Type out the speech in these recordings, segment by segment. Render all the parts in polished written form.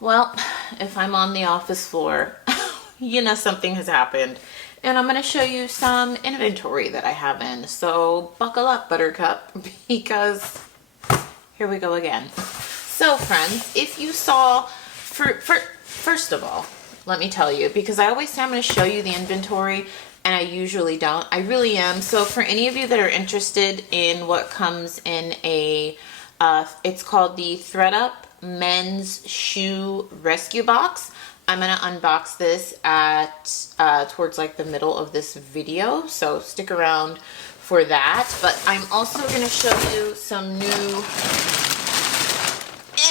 Well, if I'm on the office floor, you know something has happened. And I'm going to show you some inventory that I have in. So buckle up, Buttercup, because here we go again. So friends, if you saw, first of all, let me tell you, because I always say I'm going to show you the inventory, and I usually don't. I really am. So for any of you that are interested in what comes in a, it's called the ThredUp Men's Shoe Rescue Box. I'm going to unbox this at towards like the middle of this video, so stick around for that. But I'm also going to show you some new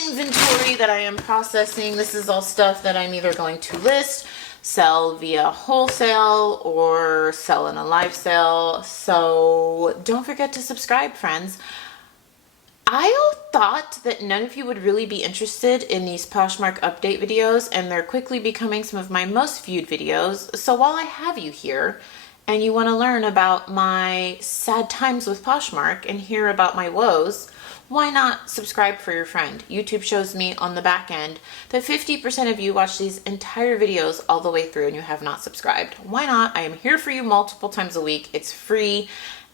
inventory that I am processing. This is all stuff that I'm either going to list, sell via wholesale, or sell in a live sale. So don't forget to subscribe, friends. I thought that none of you would really be interested in these Poshmark update videos, and they're quickly becoming some of my most viewed videos. So while I have you here and you want to learn about my sad times with Poshmark and hear about my woes, why not subscribe for your friend? YouTube shows me on the back end that 50% of you watch these entire videos all the way through and you have not subscribed. Why not? I am here for you multiple times a week. It's free.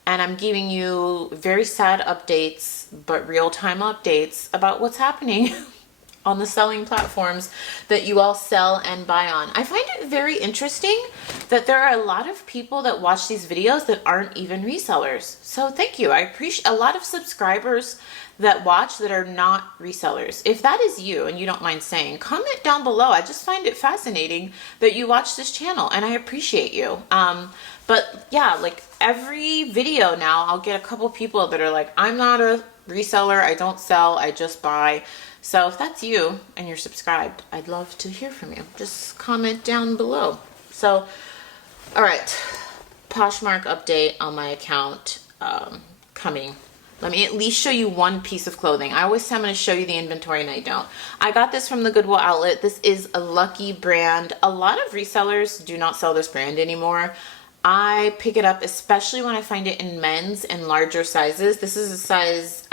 And I'm giving you very sad updates, but real-time updates about what's happening on the selling platforms that you all sell and buy on. I find it very interesting that there are a lot of people that watch these videos that aren't even resellers. So thank you. I appreciate a lot of subscribers that watch that are not resellers. If that is you and you don't mind saying, comment down below. I just find it fascinating that you watch this channel, and I appreciate you. But yeah, like every video now, I'll get a couple people that are like, I'm not a reseller, I don't sell, I just buy. So if that's you and you're subscribed, I'd love to hear from you. Just comment down below. So, all right, Poshmark update on my account coming. Let me at least show you one piece of clothing. I always say I'm going to show you the inventory, and I don't. I got this from the Goodwill outlet. This is a Lucky brand. A lot of resellers do not sell this brand anymore. I pick it up especially when I find it in men's and larger sizes. This is a size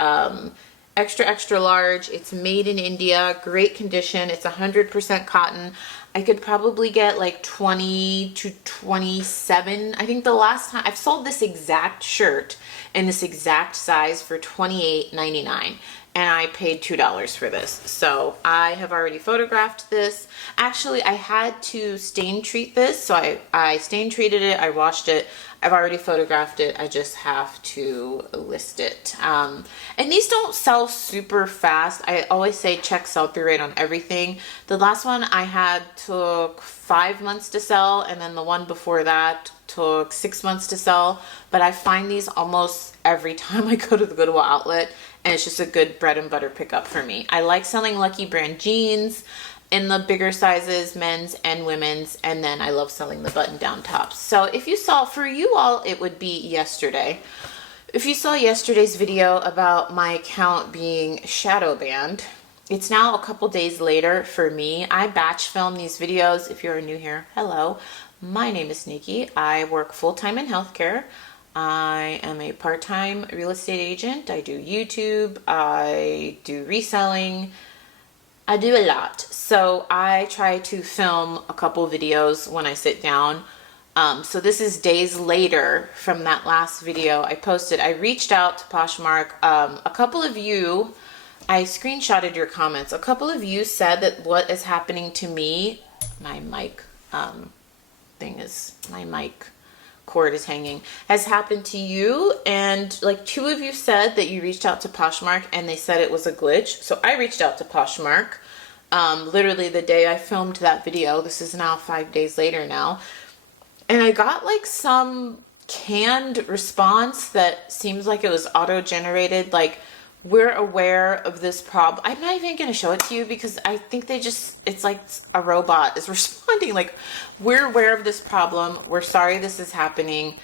extra, extra large. It's made in India, great condition. It's 100% cotton. I could probably get like 20 to 27. I think the last time I've sold this exact shirt in this exact size for $28.99. And I paid $2 for this. So I have already photographed this. Actually, I had to stain treat this. So I stain treated it, I washed it. I've already photographed it. I just have to list it. And these don't sell super fast. I always say check sell-through rate on everything. The last one I had took 5 months to sell, and then the one before that took 6 months to sell. But I find these almost every time I go to the Goodwill outlet, and it's just a good bread and butter pickup for me. I like selling Lucky brand jeans in the bigger sizes, men's and women's, and then I love selling the button-down tops. So if you saw, for you all, it would be yesterday. If you saw yesterday's video about my account being shadow banned, it's now a couple days later for me. I batch film these videos. If you're new here, hello. My name is Nikki. I work full-time in healthcare. I am a part-time real estate agent. I do YouTube. I do reselling. I do a lot. So I try to film a couple videos when I sit down. So this is days later from that last video I posted. I reached out to Poshmark. A couple of you, I screenshotted your comments. A couple of you said that what is happening to me, my mic my mic cord is hanging, has happened to you. And like 2 of you said that you reached out to Poshmark and they said it was a glitch. So I reached out to Poshmark literally the day I filmed that video. This is now 5 days later now. And I got like some canned response that seems like it was auto-generated. Like, we're aware of this problem. I'm not even going to show it to you because I think it's like a robot is responding. Like, we're aware of this problem. We're sorry this is happening.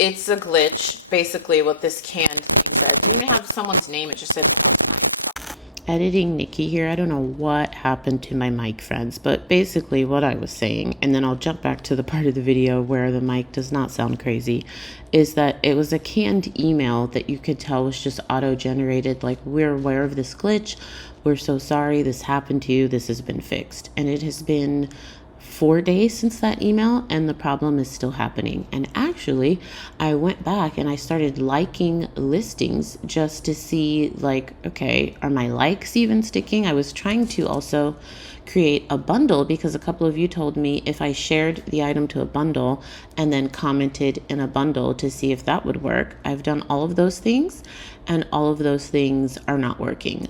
It's a glitch, basically, what this canned thing said. It didn't even have someone's name. It just said editing Nikki here. I don't know what happened to my mic, friends, but basically what I was saying, and then I'll jump back to the part of the video where the mic does not sound crazy, is that it was a canned email that you could tell was just auto-generated, like, we're aware of this glitch. we're so sorry this happened to you. This has been fixed. And it has been 4 days since that email, and the problem is still happening. And actually, I went back and I started liking listings just to see, like, okay, are my likes even sticking? I was trying to also create a bundle because a couple of you told me if I shared the item to a bundle and then commented in a bundle to see if that would work. I've done all of those things, and all of those things are not working.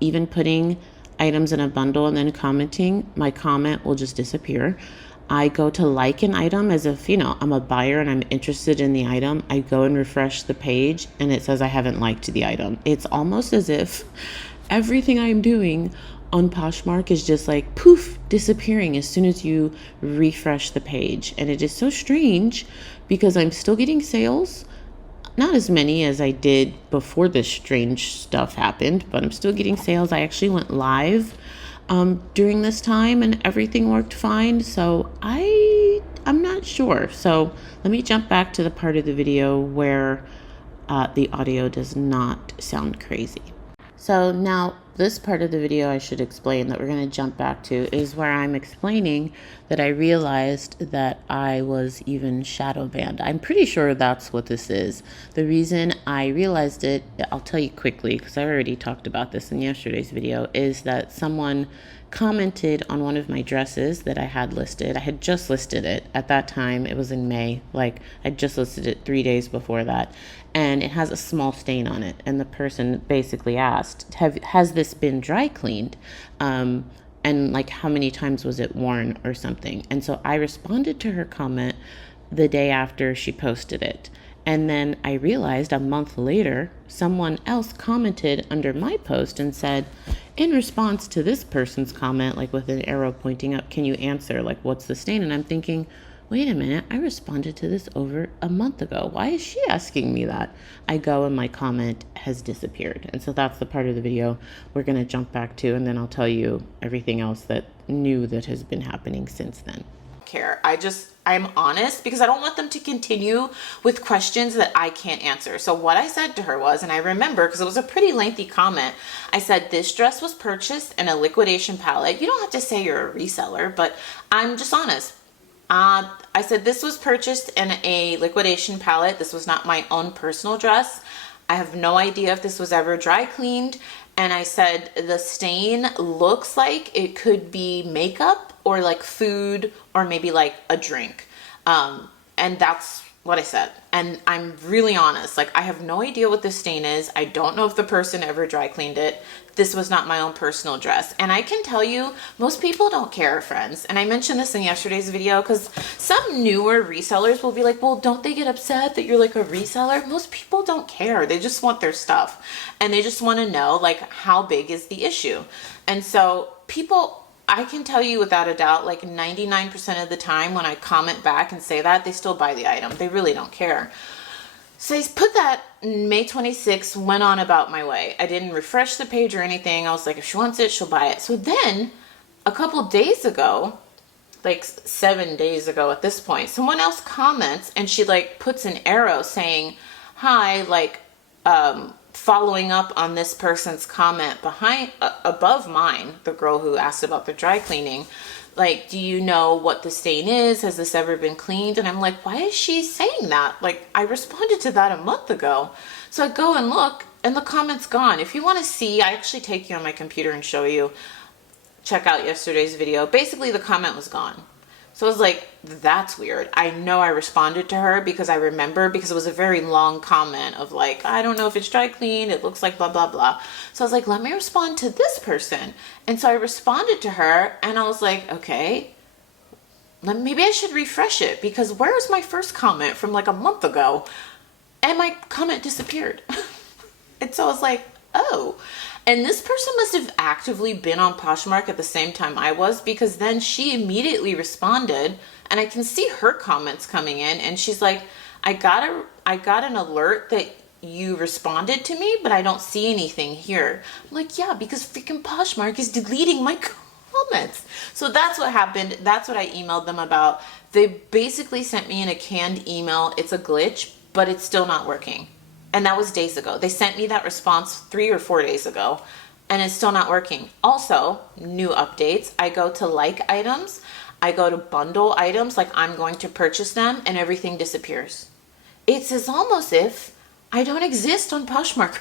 Even putting items in a bundle and then commenting, my comment will just disappear. I go to like an item as if, I'm a buyer and I'm interested in the item. I go and refresh the page and it says I haven't liked the item. It's almost as if everything I'm doing on Poshmark is just like poof, disappearing as soon as you refresh the page. And it is so strange because I'm still getting sales. Not as many as I did before this strange stuff happened, but I'm still getting sales. I actually went live during this time and everything worked fine. So I'm not sure. So let me jump back to the part of the video where the audio does not sound crazy. So now this part of the video I should explain that we're going to jump back to is where I'm explaining that I realized that I was even shadow banned. I'm pretty sure that's what this is. The reason I realized it, I'll tell you quickly because I already talked about this in yesterday's video, is that someone commented on one of my dresses that I had listed. I had just listed it at that time. It was in May. Like I just listed it 3 days before that. And it has a small stain on it. And the person basically asked, has this been dry cleaned? And like how many times was it worn or something? And so I responded to her comment the day after she posted it. And then I realized a month later, someone else commented under my post and said, in response to this person's comment, like with an arrow pointing up, can you answer? Like, what's the stain? And I'm thinking, wait a minute, I responded to this over a month ago. Why is she asking me that? I go and my comment has disappeared. And so that's the part of the video we're going to jump back to, and then I'll tell you everything else that new that has been happening since then. I'm honest because I don't want them to continue with questions that I can't answer. So what I said to her was, and I remember because it was a pretty lengthy comment, I said, this dress was purchased in a liquidation pallet. You don't have to say you're a reseller, but I'm just honest. I said, this was purchased in a liquidation pallet. This was not my own personal dress. I have no idea if this was ever dry cleaned. And I said, the stain looks like it could be makeup or like food or maybe like a drink. And that's what I said. And I'm really honest. Like, I have no idea what this stain is. I don't know if the person ever dry cleaned it. This was not my own personal dress. And I can tell you, most people don't care, friends. And I mentioned this in yesterday's video because some newer resellers will be like, well, don't they get upset that you're like a reseller? Most people don't care. They just want their stuff. And they just want to know, like, how big is the issue? And so people, I can tell you without a doubt, like 99% of the time when I comment back and say that, they still buy the item. They really don't care. So I put that May 26th, went on about my way. I didn't refresh the page or anything. I was like, if she wants it, she'll buy it. So then a couple days ago, like 7 days ago at this point, someone else comments and she like puts an arrow saying, hi, like, following up on this person's comment above mine, the girl who asked about the dry cleaning, like, do you know what the stain is? Has this ever been cleaned? And I'm like, why is she saying that? Like, I responded to that a month ago. So I go and look and the comment's gone. If you want to see, I actually take you on my computer and show you. Check out yesterday's video. Basically, the comment was gone. So I was like, that's weird. I know I responded to her because I remember, because it was a very long comment of like, I don't know if it's dry clean. It looks like blah, blah, blah. So I was like, let me respond to this person. And so I responded to her and I was like, okay, maybe I should refresh it because where's my first comment from like a month ago? And my comment disappeared. And so I was like, oh. And this person must have actively been on Poshmark at the same time I was, because then she immediately responded and I can see her comments coming in and she's like, I got an alert that you responded to me, but I don't see anything here. I'm like, yeah, because freaking Poshmark is deleting my comments. So that's what happened. That's what I emailed them about. They basically sent me in a canned email. It's a glitch, but it's still not working. And that was days ago. They sent me that response 3 or 4 days ago. and it's still not working. Also, new updates. I go to like items. I go to bundle items, like I'm going to purchase them, and everything disappears. It's as almost if I don't exist on Poshmark.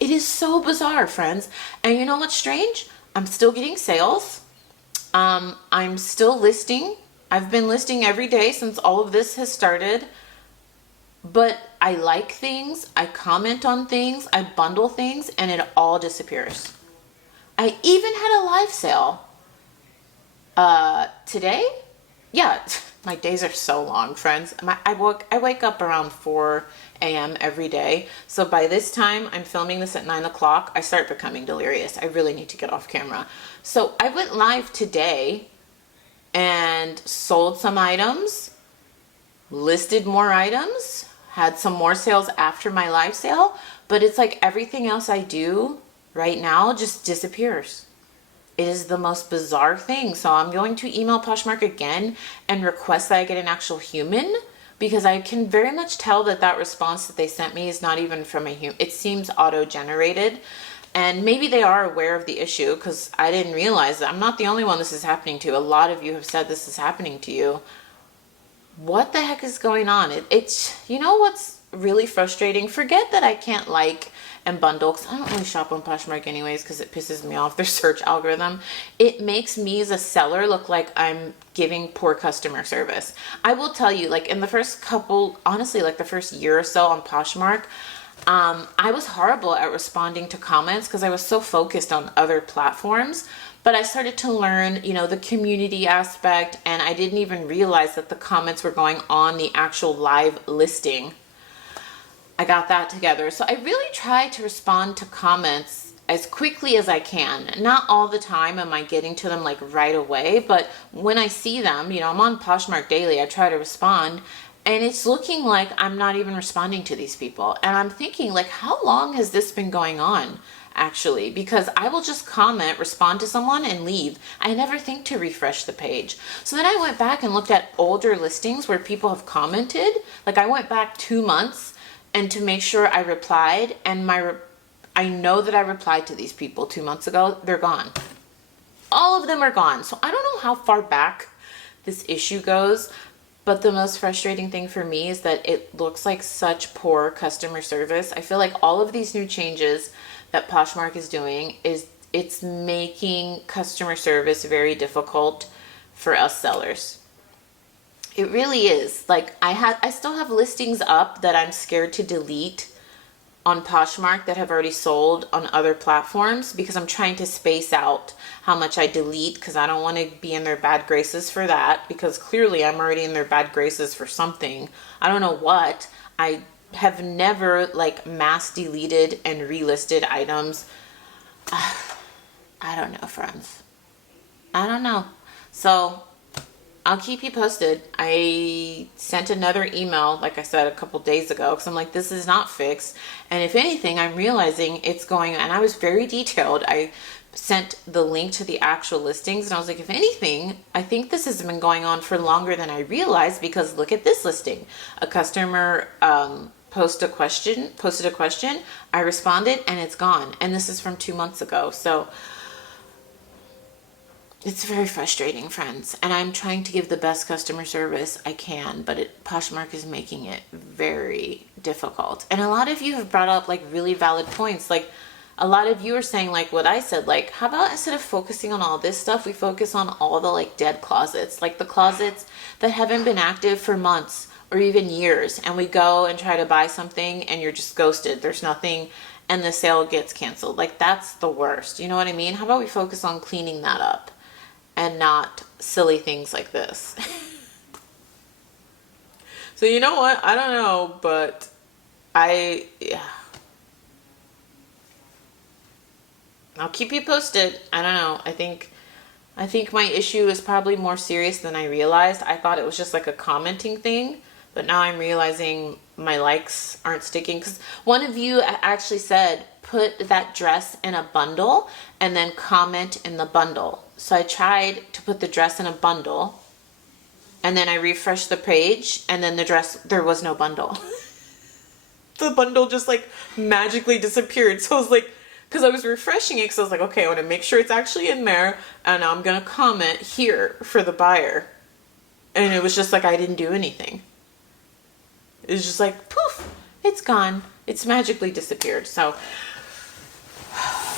It is so bizarre, friends. And you know what's strange? I'm still getting sales. I'm still listing. I've been listing every day since all of this has started. But I like things, I comment on things, I bundle things, and it all disappears. I even had a live sale today. Yeah, my days are so long, friends. I wake up around 4 a.m. every day. So by this time, I'm filming this at 9 o'clock. I start becoming delirious. I really need to get off camera. So I went live today and sold some items, listed more items, had some more sales after my live sale. But it's like everything else I do right now just disappears. It is the most bizarre thing. So I'm going to email Poshmark again and request that I get an actual human, because I can very much tell that that response that they sent me is not even from a human. It seems auto-generated. And maybe they are aware of the issue, because I didn't realize that I'm not the only one this is happening to. A lot of you have said this is happening to you. What the heck is going on? It's, you know what's really frustrating? Forget that I can't like and bundle, because I don't really shop on Poshmark anyways, because it pisses me off, their search algorithm. It makes me as a seller look like I'm giving poor customer service. I will tell you, like in the first couple, honestly, like the first year or so on Poshmark, I was horrible at responding to comments because I was so focused on other platforms. But I started to learn, you know, the community aspect, and I didn't even realize that the comments were going on the actual live listing. I got that together. So I really try to respond to comments as quickly as I can. Not all the time am I getting to them like right away, but when I see them, you know, I'm on Poshmark daily, I try to respond, and it's looking like I'm not even responding to these people. And I'm thinking, like, how long has this been going on? Actually, because I will just comment, respond to someone, and leave. I never think to refresh the page. So then I went back and looked at older listings where people have commented. Like I went back 2 months and to make sure I replied, and I know that I replied to these people 2 months ago. They're gone. All of them are gone. So I don't know how far back this issue goes, but the most frustrating thing for me is that it looks like such poor customer service. I feel like all of these new changes that Poshmark is doing it's making customer service very difficult for us sellers. It really is. Like I still have listings up that I'm scared to delete on Poshmark that have already sold on other platforms, because I'm trying to space out how much I delete, because I don't want to be in their bad graces for that, because clearly I'm already in their bad graces for something. I don't know what. I have never like mass deleted and relisted items. I don't know, friends. I don't know. So I'll keep you posted. I sent another email, like I said, a couple days ago, because I'm like, this is not fixed. And if anything, I'm realizing it's going, and I was very detailed. I sent the link to the actual listings, and I was like, if anything, I think this has been going on for longer than I realized, because look at this listing. A customer posted a question, I responded, and it's gone. And this is from 2 months ago. So it's very frustrating, friends, and I'm trying to give the best customer service I can, but Poshmark is making it very difficult. And a lot of you have brought up like really valid points. Like a lot of you are saying like what I said, like how about instead of focusing on all this stuff, we focus on all the like dead closets, like the closets that haven't been active for months or even years, and we go and try to buy something and you're just ghosted. There's nothing, and the sale gets canceled. Like that's the worst. You know what I mean? How about we focus on cleaning that up and not silly things like this? So you know what? I don't know, but yeah. I'll keep you posted. I don't know. I think my issue is probably more serious than I realized. I thought it was just like a commenting thing, but now I'm realizing my likes aren't sticking. Because one of you actually said, put that dress in a bundle and then comment in the bundle. So I tried to put the dress in a bundle, and then I refreshed the page, and then the dress, there was no bundle. The bundle just like magically disappeared. So I was like, because I was refreshing it because I was like, okay, I want to make sure it's actually in there, and I'm gonna comment here for the buyer. And it was just like I didn't do anything. It was just like poof, it's gone. It's magically disappeared. So I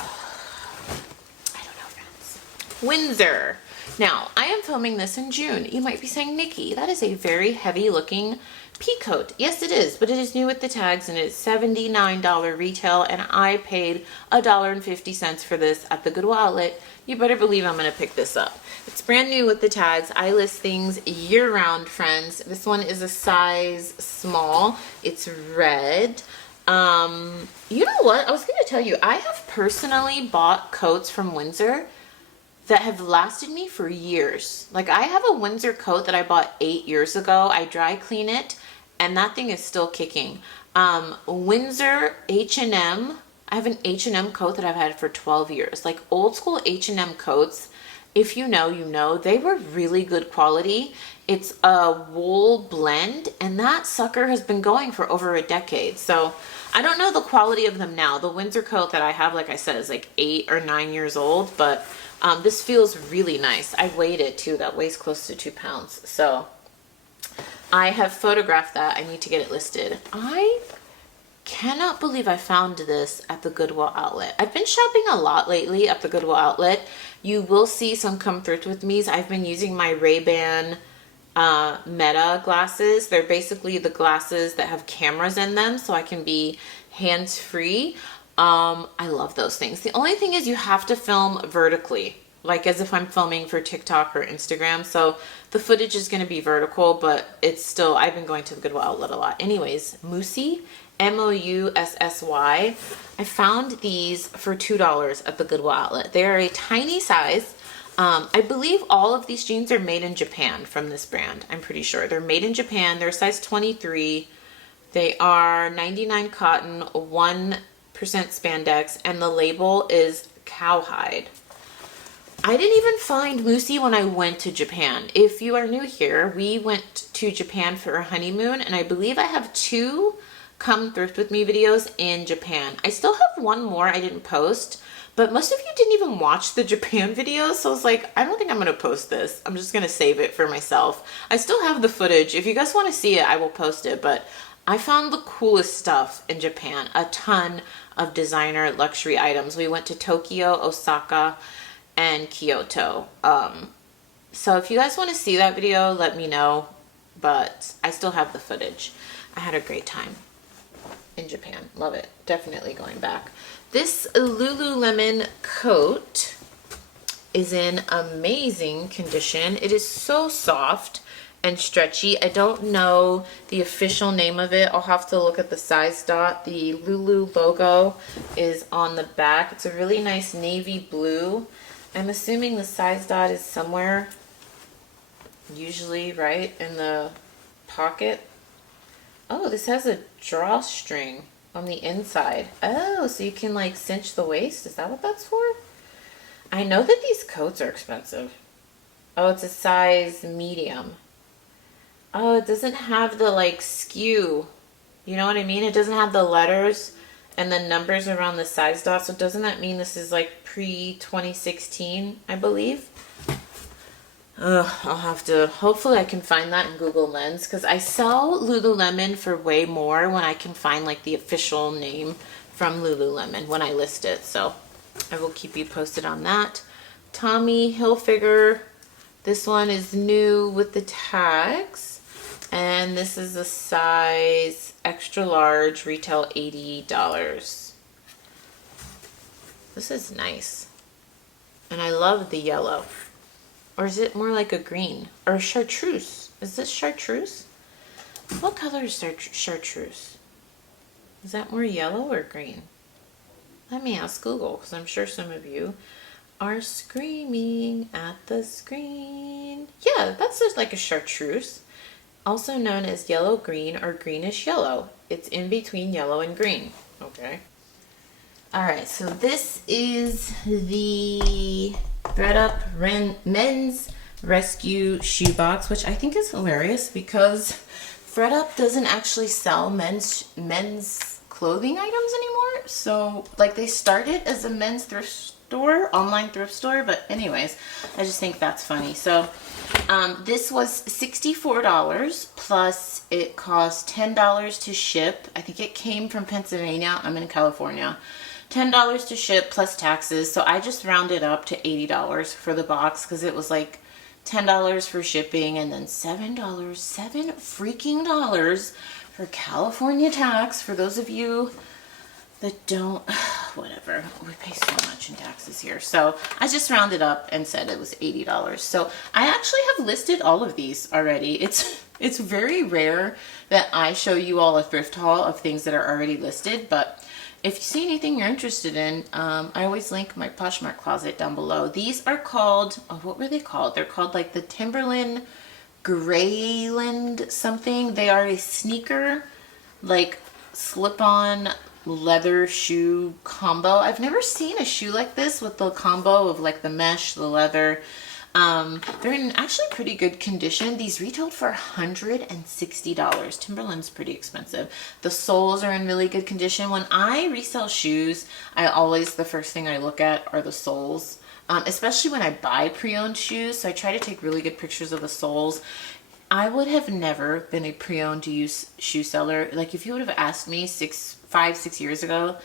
don't know, friends. Windsor. Now, I am filming this in June. You might be saying, Nikki, that is a very heavy looking pea coat. Yes, it is, but it is new with the tags and it's $79 retail, and I paid $1.50 for this at the Goodwill outlet. You better believe I'm going to pick this up. It's brand new with the tags. I list things year round, friends. This one is a size small. It's red. You know what? I was going to tell you, I have personally bought coats from Windsor that have lasted me for years. Like, I have a Windsor coat that I bought 8 years ago. I dry clean it, and that thing is still kicking. Windsor H&M, I have an H&M coat that I've had for 12 years. Like, old school H&M coats, if you know, you know. They were really good quality. It's a wool blend, and that sucker has been going for over a decade. So I don't know the quality of them now. The Windsor coat that I have, like I said, is like 8 or 9 years old, but this feels really nice. I weighed it too. That weighs close to 2 pounds. So I have photographed that. I need to get it listed. I cannot believe I found this at the Goodwill outlet. I've been shopping a lot lately at the Goodwill outlet. You will see some come through with me. I've been using my Ray-Ban Meta glasses. They're basically the glasses that have cameras in them, so I can be hands-free. I love those things. The only thing is you have to film vertically, like as if I'm filming for TikTok or Instagram. So the footage is going to be vertical, but it's still, I've been going to the Goodwill outlet a lot. Anyways, Mousy, M-O-U-S-S-Y. I found these for $2 at the Goodwill outlet. They are a tiny size. I believe all of these jeans are made in Japan from this brand. I'm pretty sure. They're made in Japan. They're size 23. They are 99 cotton, 1% spandex, and the label is cowhide. I didn't even find Mousy when I went to Japan. If you are new here, we went to Japan for a honeymoon, and I believe I have 2 come thrift with me videos in Japan. I still have one more I didn't post, but most of you didn't even watch the Japan videos, so I was like, I don't think I'm going to post this. I'm just going to save it for myself. I still have the footage. If you guys want to see it, I will post it, but I found the coolest stuff in Japan. A ton of designer luxury items. We went to Tokyo, Osaka, and Kyoto. So if you guys want to see that video, let me know, but I still have the footage. I had a great time in Japan. Love it. Definitely going back. This Lululemon coat is in amazing condition. It is so soft and stretchy. I don't know the official name of it. I'll have to look at the size dot. The Lulu logo is on the back. It's a really nice navy blue. I'm assuming the size dot is somewhere, usually right in the pocket. Oh, this has a drawstring on the inside. Oh, so you can like cinch the waist. Is that what that's for? I know that these coats are expensive. Oh, it's a size medium. Oh, it doesn't have the like skew. You know what I mean? It doesn't have the letters and the numbers around the size dot. So doesn't that mean this is like pre-2016, I believe? I'll have to, hopefully I can find that in Google Lens, because I sell Lululemon for way more when I can find like the official name from Lululemon when I list it. So I will keep you posted on that. Tommy Hilfiger. This one is new with the tags. And this is a size extra large, retail $80. This is nice. And I love the yellow. Or is it more like a green? Or chartreuse? Is this chartreuse? What color is chartreuse? Is that more yellow or green? Let me ask Google, because I'm sure some of you are screaming at the screen. Yeah, that's just like a chartreuse. Also known as yellow green or greenish yellow. It's in between yellow and green. Okay. Alright, so this is the ThredUp Men's Rescue Shoebox, which I think is hilarious because ThredUp doesn't actually sell men's clothing items anymore. So like they started as a men's thrift store, online thrift store, but anyways, I just think that's funny. So this was $64 plus it cost $10 to ship. I think it came from Pennsylvania. I'm in California. $10 to ship plus taxes. So I just rounded up to $80 for the box because it was like $10 for shipping and then $7 freaking dollars for California tax. For those of you that don't, whatever, we pay so much in taxes here. So I just rounded up and said it was $80. So I actually have listed all of these already. It's very rare that I show you all a thrift haul of things that are already listed, but if you see anything you're interested in, I always link my Poshmark closet down below. These are called, oh, what were they called? They're called like the Timberland Greyland something. They are a sneaker, like slip-on leather shoe combo. I've never seen a shoe like this with the combo of like the mesh, the leather. They're in actually pretty good condition. These retailed for $160. Timberland's pretty expensive. The soles are in really good condition. When I resell shoes, the first thing I look at are the soles, especially when I buy pre-owned shoes. So I try to take really good pictures of the soles. I would have never been a pre-owned use shoe seller. Like if you would have asked me 5, 6 years ago,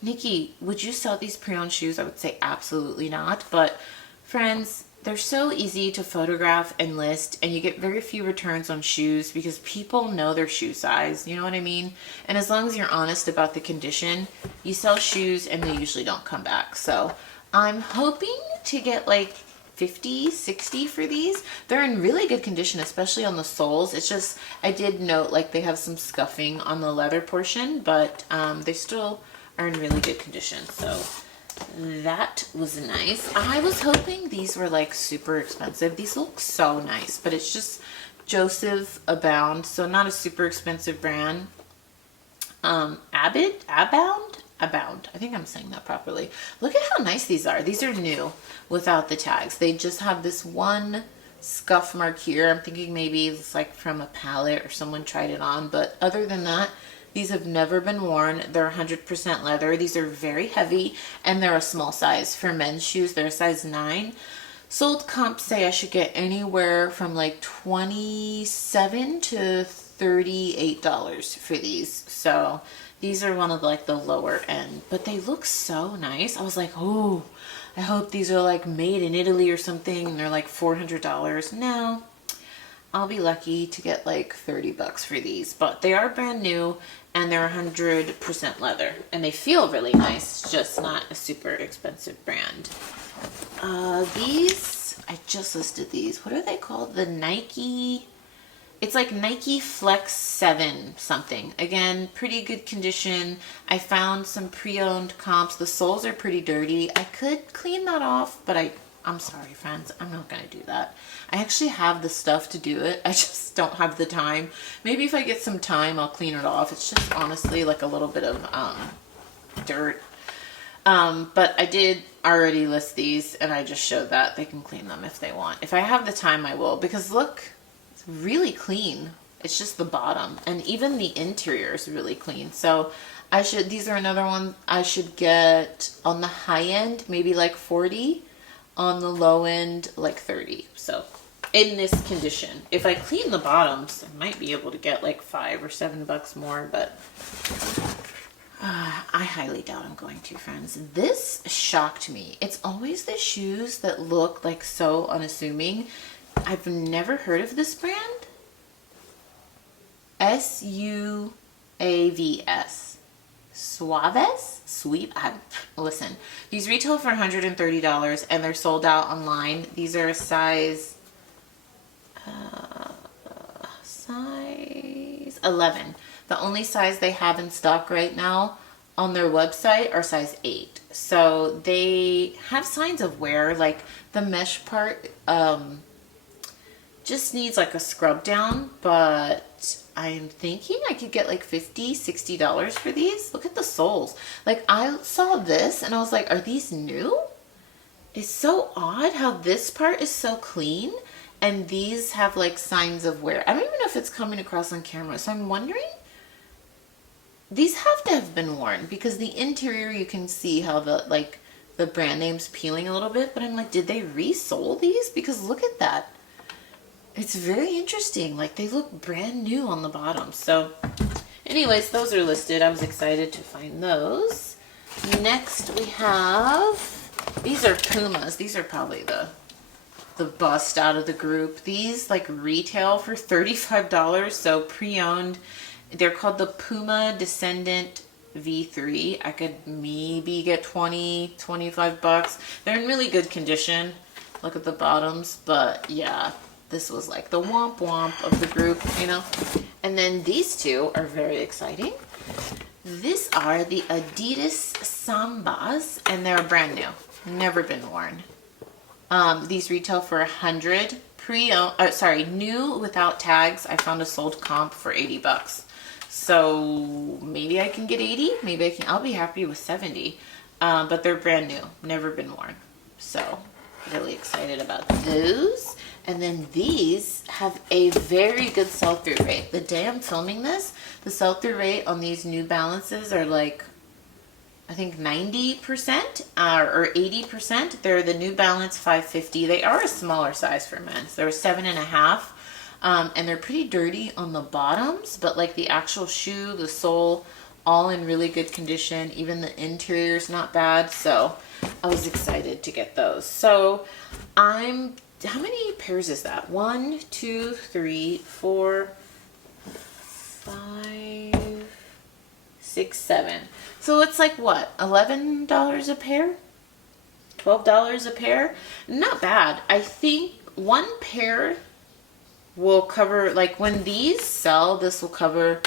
Nikki, would you sell these pre-owned shoes? I would say absolutely not. But friends, they're so easy to photograph and list, and you get very few returns on shoes because people know their shoe size, you know what I mean? And as long as you're honest about the condition, you sell shoes and they usually don't come back. So I'm hoping to get like 50, 60 for these. They're in really good condition, especially on the soles. It's just, I did note like they have some scuffing on the leather portion, but they still are in really good condition. So that was nice. I was hoping these were like super expensive. These look so nice, but it's just Joseph Abound, so not a super expensive brand. Abound. I think I'm saying that properly. Look at how nice these are. These are new without the tags. They just have this one scuff mark here. I'm thinking maybe it's like from a palette or someone tried it on, but other than that, these have never been worn. They're 100% leather. These are very heavy, and they're a small size. For men's shoes, they're a size 9. Sold comps say I should get anywhere from like $27 to $38 for these. So these are one of like the lower end, but they look so nice. I was like, oh, I hope these are like made in Italy or something, and they're like $400. No, I'll be lucky to get like 30 bucks for these, but they are brand new and they're 100% leather and they feel really nice, just not a super expensive brand. These, I just listed these. What are they called? The Nike, it's like Nike Flex 7 something. Again, pretty good condition. I found some pre-owned comps. The soles are pretty dirty. I could clean that off, but I'm sorry, friends. I'm not going to do that. I actually have the stuff to do it. I just don't have the time. Maybe if I get some time, I'll clean it off. It's just honestly like a little bit of dirt. But I did already list these, and I just showed that they can clean them if they want. If I have the time, I will, because look, it's really clean. It's just the bottom, and even the interior is really clean. So these are another one I should get on the high end, maybe like 40. On the low end, like 30. So in this condition, if I clean the bottoms, I might be able to get like $5 or $7 more, but I highly doubt I'm going to, friends. This shocked me. It's always the shoes that look like so unassuming. I've never heard of this brand. Suavs. Suaves? Sweep? Listen, these retail for $130 and they're sold out online. These are a size 11. The only size they have in stock right now on their website are size 8. So they have signs of wear, like the mesh part just needs like a scrub down, but I'm thinking I could get like $50, $60 for these. Look at the soles. Like I saw this and I was like, are these new? It's so odd how this part is so clean and these have like signs of wear. I don't even know if it's coming across on camera. So I'm wondering these have to have been worn because the interior, you can see how the brand name's peeling a little bit, but I'm like, did they resole these? Because look at that. It's very interesting. Like, they look brand new on the bottom. So anyways, those are listed. I was excited to find those. Next we have, these are Pumas. These are probably the bust out of the group. These like retail for $35, so pre-owned. They're called the Puma Descendant V3. I could maybe get 20, 25 bucks. They're in really good condition. Look at the bottoms, but yeah, this was like the womp womp of the group, you know? And then these two are very exciting. These are the Adidas Sambas, and they're brand new, never been worn. These retail for $100. New without tags. I found a sold comp for 80 bucks. So maybe I can get 80. Maybe I'll be happy with 70. But they're brand new, never been worn. So really excited about those. And then these have a very good sell-through rate. The day I'm filming this, the sell-through rate on these New Balances are like, I think 90% or 80%. They're the New Balance 550. They are a smaller size for men. So they're 7.5. And they're pretty dirty on the bottoms, but like the actual shoe, the sole, all in really good condition. Even the interior's not bad. So I was excited to get those. So how many pairs is that? 1, 2, 3, 4, 5, 6, 7. So it's like what? $11 a pair? $12 a pair? Not bad. I think one pair will cover, like when these sell, this will cover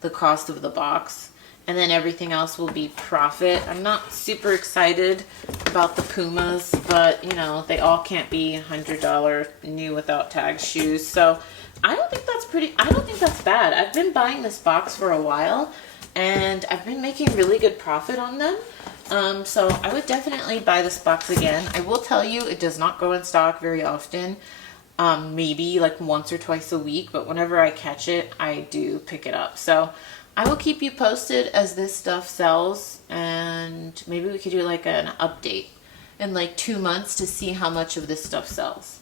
the cost of the box. And then everything else will be profit. I'm not super excited about the Pumas, but you know, they all can't be $100 new without tags shoes. So I don't think that's bad. I've been buying this box for a while and I've been making really good profit on them. So I would definitely buy this box again. I will tell you, it does not go in stock very often. Maybe like once or twice a week, but whenever I catch it, I do pick it up. So I will keep you posted as this stuff sells, and maybe we could do like an update in like 2 months to see how much of this stuff sells.